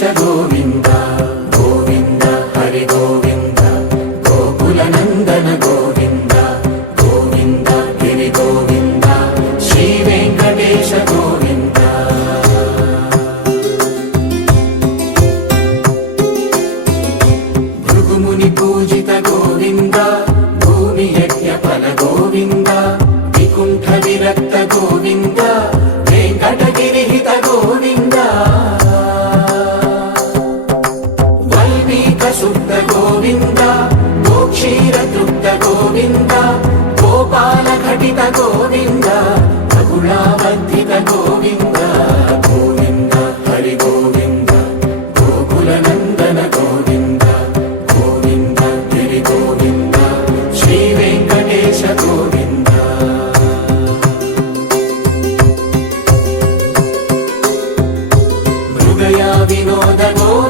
गोविन्द गोविन्द हरि गोविन्द गोकुलनन्दन गोविन्द गोविन्द गिरि गोविन्द श्री वेङ्कटेश गोविन्द भृगुमुनि पूजित गोविन्द भूमि यज्ञफल गोविन्द विकुण्ठ विरक्त गोविन्द वेङ्कटगिरिहित गोविन्द शुद्ध गोविन्द गोक्षीरतृप्त गोविन्द गोपाल घटित गोविन्द रघुणावर्धित गोविन्द गोविन्द हरि गोविन्द गोकुलनन्दन गोविन्द गोविन्द गिरि गोविन्द श्री वेङ्कटेश गोविन्द मृगया विनोद गोविन्द